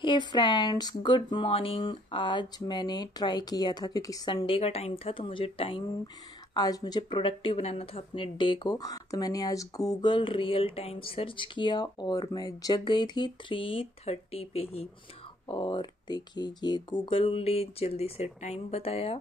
हे friends, good morning. आज मैंने try किया था क्योंकि संडे का टाइम था तो आज मुझे प्रोडक्टिव बनाना था अपने डे को। तो मैंने आज गूगल रियल टाइम सर्च किया और मैं जग गई थी 3:30 पे ही। और देखिए, ये गूगल ने जल्दी से टाइम बताया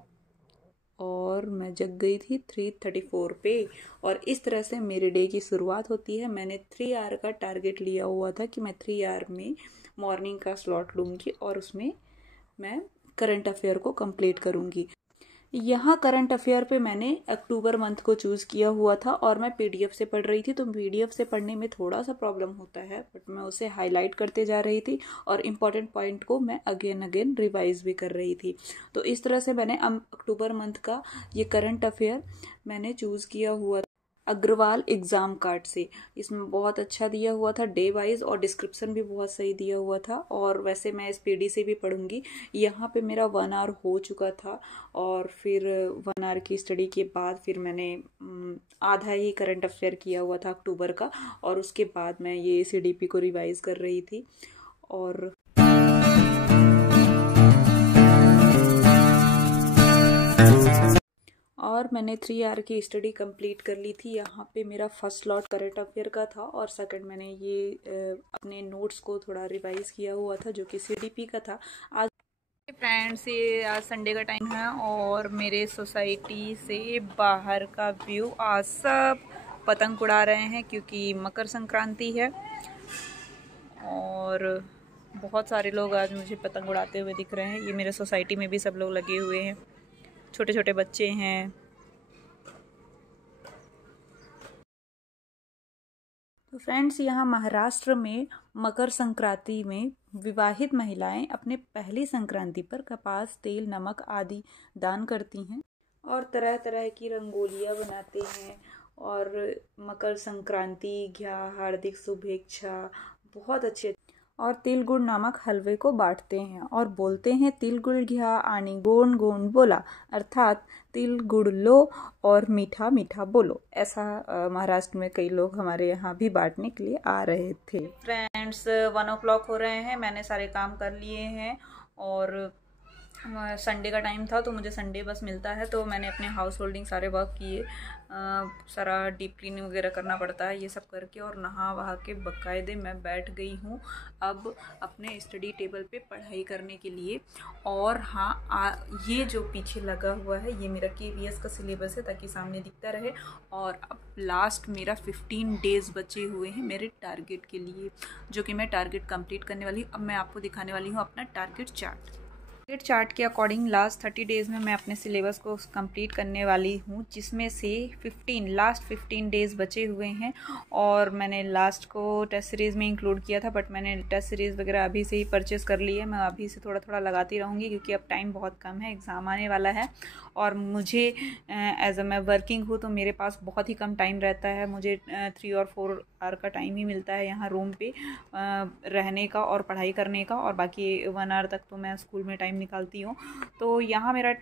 और मैं जग गई थी 3:34 पे। और इस तरह से मेरे डे की शुरुआत होती है। मैंने 3 आवर का टारगेट लिया हुआ था कि मैं 3 आवर में मॉर्निंग का स्लॉट लूँगी और उसमें मैं करंट अफेयर को कंप्लीट करूँगी। यहाँ करंट अफेयर पे मैंने अक्टूबर मंथ को चूज़ किया हुआ था और मैं पीडीएफ से पढ़ रही थी। तो पीडीएफ से पढ़ने में थोड़ा सा प्रॉब्लम होता है, बट मैं उसे हाईलाइट करते जा रही थी और इम्पॉर्टेंट पॉइंट को मैं अगेन अगेन रिवाइज भी कर रही थी। तो इस तरह से मैंने अक्टूबर मंथ का ये करंट अफेयर मैंने चूज़ किया हुआ अग्रवाल एग्ज़ाम कार्ड से। इसमें बहुत अच्छा दिया हुआ था डे वाइज और डिस्क्रिप्शन भी बहुत सही दिया हुआ था। और वैसे मैं इस पीडी से भी पढ़ूंगी। यहाँ पे मेरा 1 आवर हो चुका था और फिर 1 आवर की स्टडी के बाद फिर मैंने आधा ही करंट अफेयर किया हुआ था अक्टूबर का और उसके बाद मैं ये सीडीपी को रिवाइज कर रही थी। और मैंने 3 आवर की स्टडी कंप्लीट कर ली थी। यहाँ पे मेरा फर्स्ट स्लॉट करंट अफेयर का था और सेकंड मैंने ये अपने नोट्स को थोड़ा रिवाइज किया हुआ था जो कि सीडीपी का था। आज फ्रेंड्स, ये आज संडे का टाइम है और मेरे सोसाइटी से बाहर का व्यू, आज सब पतंग उड़ा रहे हैं क्योंकि मकर संक्रांति है और बहुत सारे लोग आज मुझे पतंग उड़ाते हुए दिख रहे हैं। ये मेरे सोसाइटी में भी सब लोग लगे हुए हैं, छोटे छोटे बच्चे हैं। तो फ्रेंड्स, यहाँ महाराष्ट्र में मकर संक्रांति में विवाहित महिलाएं अपने पहली संक्रांति पर कपास, तेल, नमक आदि दान करती हैं और तरह तरह की रंगोलियाँ बनाते हैं और मकर संक्रांति घ्या हार्दिक शुभेच्छा बहुत अच्छे और तिल गुड़ नामक हलवे को बांटते हैं और बोलते हैं तिल गुड़ घ्या आनी गोंड गोंड बोला, अर्थात तिल गुड़ लो और मीठा मीठा बोलो। ऐसा महाराष्ट्र में कई लोग हमारे यहाँ भी बांटने के लिए आ रहे थे। फ्रेंड्स, 1 o'clock हो रहे हैं, मैंने सारे काम कर लिए हैं और संडे का टाइम था तो मुझे संडे बस मिलता है तो मैंने अपने हाउस होल्डिंग सारे वर्क किए। सारा डीप क्लीनिंग वगैरह करना पड़ता है, ये सब करके और नहा वहा के बाकायदे मैं बैठ गई हूँ अब अपने स्टडी टेबल पे पढ़ाई करने के लिए। और हाँ, ये जो पीछे लगा हुआ है ये मेरा केवीएस का सिलेबस है ताकि सामने दिखता रहे। और अब लास्ट मेरा 15 डेज़ बचे हुए हैं मेरे टारगेट के लिए, जो कि मैं टारगेट कंप्लीट करने वाली हूँ। अब मैं आपको दिखाने वाली हूँ अपना टारगेट चार्ट के अकॉर्डिंग लास्ट 30 डेज़ में मैं अपने सिलेबस को कंप्लीट करने वाली हूँ, जिसमें से लास्ट 15 डेज़ बचे हुए हैं। और मैंने लास्ट को टेस्ट सीरीज़ में इंक्लूड किया था, बट मैंने टेस्ट सीरीज़ वगैरह अभी से ही परचेज़ कर ली है। मैं अभी से थोड़ा थोड़ा लगाती रहूँगी क्योंकि अब टाइम बहुत कम है, एग्ज़ाम आने वाला है और मुझे एज अ मैं वर्किंग हूँ तो मेरे पास बहुत ही कम टाइम रहता है। मुझे 3 और 4 आवर का टाइम ही मिलता है यहाँ रूम पे रहने का और पढ़ाई करने का, और बाकी 1 आवर तक तो मैं स्कूल में टाइम निकालती हूँ। तो यहाँ मेरा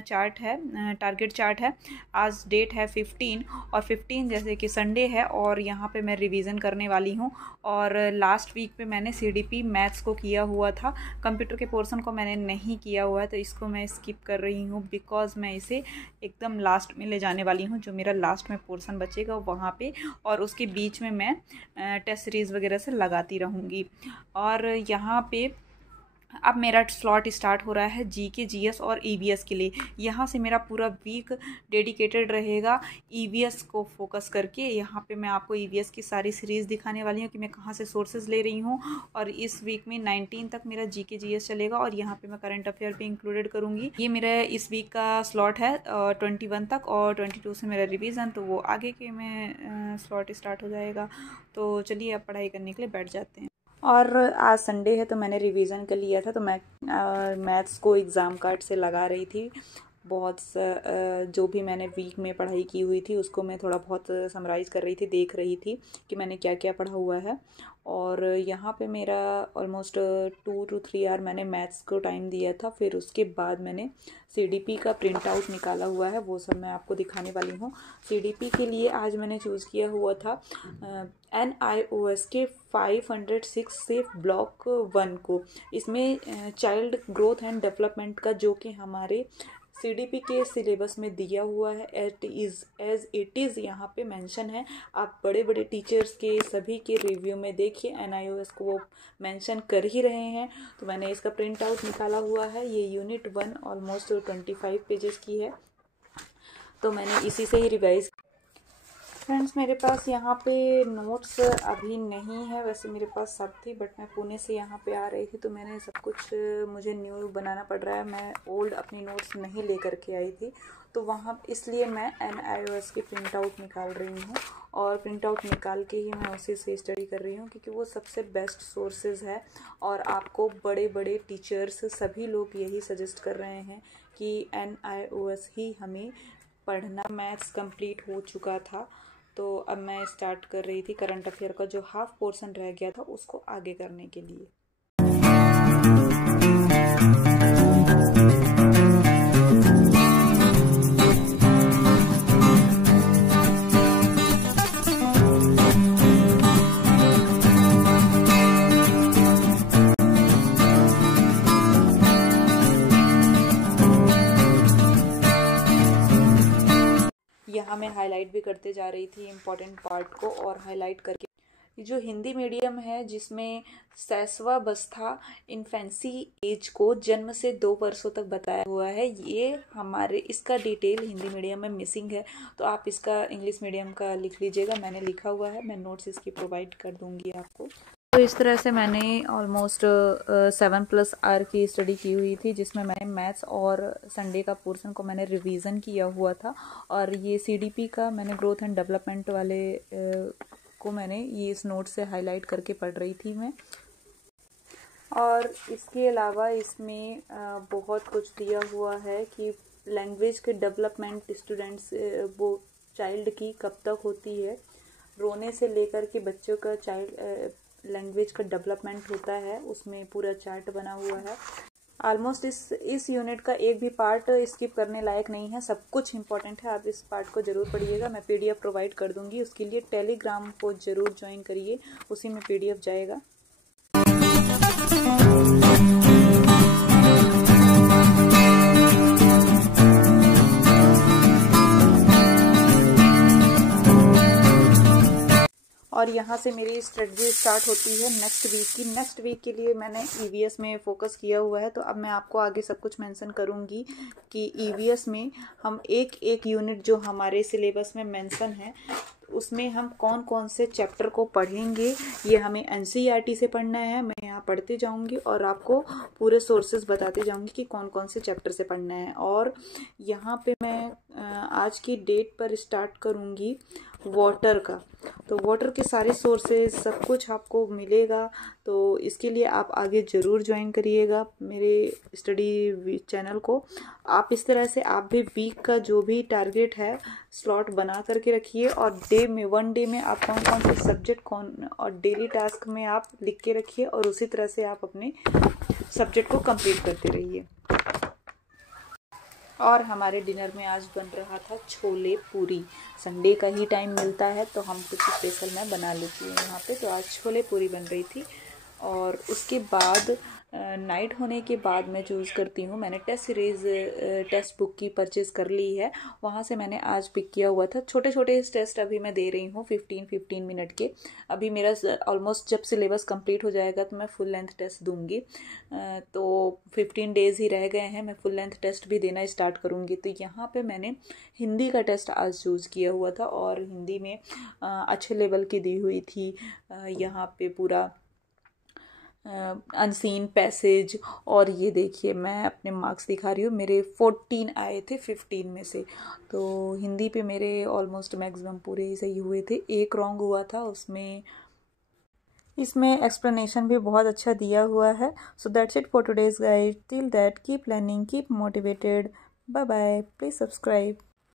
चार्ट है, टारगेट चार्ट है। आज डेट है 15 और 15 जैसे कि संडे है और यहाँ पे मैं रिवीजन करने वाली हूँ। और लास्ट वीक पे मैंने सीडीपी मैथ्स को किया हुआ था, कंप्यूटर के पोर्शन को मैंने नहीं किया हुआ है तो इसको मैं स्किप कर रही हूँ बिकॉज मैं इसे एकदम लास्ट में ले जाने वाली हूँ। जो मेरा लास्ट में पोर्शन बचेगा वहाँ पे, और उसके बीच में मैं टेस्ट सीरीज़ वगैरह से लगाती रहूँगी। और यहाँ पे अब मेरा स्लॉट स्टार्ट हो रहा है जीके, जीएस और ईवीएस के लिए। यहाँ से मेरा पूरा वीक डेडिकेटेड रहेगा ईवीएस को फोकस करके। यहाँ पे मैं आपको ईवीएस की सारी सीरीज़ दिखाने वाली हूँ कि मैं कहाँ से सोर्सेज ले रही हूँ। और इस वीक में 19 तक मेरा जीके जीएस चलेगा और यहाँ पे मैं करंट अफेयर भी इंक्लूडेड करूँगी। ये मेरा इस वीक का स्लॉट है 21 तक, और 22 से मेरा रिवीजन, तो वो आगे के में स्लॉट स्टार्ट हो जाएगा। तो चलिए अब पढ़ाई करने के लिए बैठ जाते हैं। और आज संडे है तो मैंने रिवीजन कर लिया था, तो मैं मैथ्स को एग्ज़ाम कार्ड से लगा रही थी। जो भी मैंने वीक में पढ़ाई की हुई थी उसको मैं थोड़ा बहुत समराइज़ कर रही थी, देख रही थी कि मैंने क्या क्या पढ़ा हुआ है। और यहाँ पे मेरा ऑलमोस्ट 2 to 3 आवर मैंने मैथ्स को टाइम दिया था। फिर उसके बाद मैंने CDP का प्रिंट आउट निकाला हुआ है, वो सब मैं आपको दिखाने वाली हूँ। CDP के लिए आज मैंने चूज़ किया हुआ था NIOS के 506 से ब्लॉक 1 को। इसमें चाइल्ड ग्रोथ एंड डेवलपमेंट का जो कि हमारे CDP के सिलेबस में दिया हुआ है एज इट इज़ यहाँ पे मेंशन है। आप बड़े बड़े टीचर्स के सभी के रिव्यू में देखिए NIOS को वो मेंशन कर ही रहे हैं। तो मैंने इसका प्रिंट आउट निकाला हुआ है। ये यूनिट 1 ऑलमोस्ट 25 पेजेस की है, तो मैंने इसी से ही रिवाइज। फ्रेंड्स, मेरे पास यहाँ पे नोट्स अभी नहीं है, वैसे मेरे पास सब थी, बट मैं पुणे से यहाँ पे आ रही थी तो मैंने सब कुछ मुझे न्यू बनाना पड़ रहा है। मैं ओल्ड अपनी नोट्स नहीं लेकर के आई थी, तो वहाँ इसलिए मैं NIOS की प्रिंट आउट निकाल रही हूँ। और प्रिंट आउट निकाल के ही मैं उसी से स्टडी कर रही हूँ, क्योंकि वो सबसे बेस्ट सोर्सेज है। और आपको बड़े बड़े टीचर्स सभी लोग यही सजेस्ट कर रहे हैं कि NIOS ही हमें पढ़ना। मैथ्स कंप्लीट हो चुका था, तो अब मैं स्टार्ट कर रही थी करंट अफेयर का जो हाफ पोर्शन रह गया था उसको आगे करने के लिए। यहाँ मैं हाईलाइट भी करते जा रही थी इम्पोर्टेंट पार्ट को, और हाईलाइट करके जो हिंदी मीडियम है जिसमें शैशवावस्था इन्फेंसी एज को जन्म से 2 वर्षों तक बताया हुआ है, ये हमारे इसका डिटेल हिंदी मीडियम में मिसिंग है। तो आप इसका इंग्लिश मीडियम का लिख लीजिएगा, मैंने लिखा हुआ है, मैं नोट्स इसकी प्रोवाइड कर दूंगी आपको। तो इस तरह से मैंने ऑलमोस्ट 7+ आवर की स्टडी की हुई थी, जिसमें मैंने मैथ्स और संडे का पोर्शन को मैंने रिवीजन किया हुआ था। और ये CDP का मैंने ग्रोथ एंड डेवलपमेंट वाले को मैंने ये इस नोट से हाईलाइट करके पढ़ रही थी मैं। और इसके अलावा इसमें बहुत कुछ दिया हुआ है कि लैंग्वेज के डेवलपमेंट स्टूडेंट्स वो चाइल्ड की कब तक होती है, रोने से लेकर के बच्चों का चाइल्ड लैंग्वेज का डेवलपमेंट होता है, उसमें पूरा चार्ट बना हुआ है। ऑलमोस्ट इस यूनिट का एक भी पार्ट स्किप करने लायक नहीं है, सब कुछ इंपॉर्टेंट है। आप इस पार्ट को जरूर पढ़िएगा, मैं PDF प्रोवाइड कर दूंगी। उसके लिए टेलीग्राम को जरूर ज्वाइन करिए, उसी में PDF जाएगा। और यहाँ से मेरी स्ट्रेटजी स्टार्ट होती है नेक्स्ट वीक की। नेक्स्ट वीक के लिए मैंने EVS में फोकस किया हुआ है, तो अब मैं आपको आगे सब कुछ मेंशन करूँगी कि EVS में हम एक एक यूनिट जो हमारे सिलेबस में मेंशन है उसमें हम कौन कौन से चैप्टर को पढ़ेंगे। ये हमें NCERT से पढ़ना है, मैं यहाँ पढ़ते जाऊँगी और आपको पूरे सोर्सेज बताते जाऊँगी कि कौन कौन से चैप्टर से पढ़ना है। और यहाँ पे मैं आज की डेट पर स्टार्ट करूँगी वाटर का, तो वाटर के सारे सोर्सेज सब कुछ आपको मिलेगा। तो इसके लिए आप आगे ज़रूर ज्वाइन करिएगा मेरे स्टडी चैनल को। आप इस तरह से आप भी वीक का जो भी टारगेट है स्लॉट बना करके रखिए, और डे में 1 डे में आप कौन कौन से सब्जेक्ट और डेली टास्क में आप लिख के रखिए, और उसी तरह से आप अपने सब्जेक्ट को कंप्लीट करते रहिए। और हमारे डिनर में आज बन रहा था छोले पूरी। संडे का ही टाइम मिलता है तो हम कुछ स्पेशल मैं बना लेती हूँ यहाँ पे। तो आज छोले पूरी बन रही थी। और उसके बाद नाइट होने के बाद मैं चूज़ करती हूँ, मैंने टेस्ट सीरीज़ टेक्स्ट बुक की परचेज़ कर ली है, वहाँ से मैंने आज पिक किया हुआ था। छोटे छोटे टेस्ट अभी मैं दे रही हूँ 15 मिनट के। अभी मेरा ऑलमोस्ट जब सिलेबस कंप्लीट हो जाएगा तो मैं फुल लेंथ टेस्ट दूंगी। तो 15 डेज़ ही रह गए हैं, मैं फुल लेंथ टेस्ट भी देना स्टार्ट करूँगी। तो यहाँ पर मैंने हिंदी का टेस्ट आज चूज़ किया हुआ था, और हिंदी में अच्छे लेवल की दी हुई थी। यहाँ पे पूरा अनसीन पैसेज, और ये देखिए मैं अपने मार्क्स दिखा रही हूँ, मेरे 14 आए थे 15 में से। तो हिंदी पे मेरे ऑलमोस्ट मैक्सिमम पूरे ही सही हुए थे, एक रॉन्ग हुआ था उसमें। इसमें एक्सप्लेनेशन भी बहुत अच्छा दिया हुआ है। So that's it for today's guide. Till that keep learning, keep motivated, bye bye, please subscribe.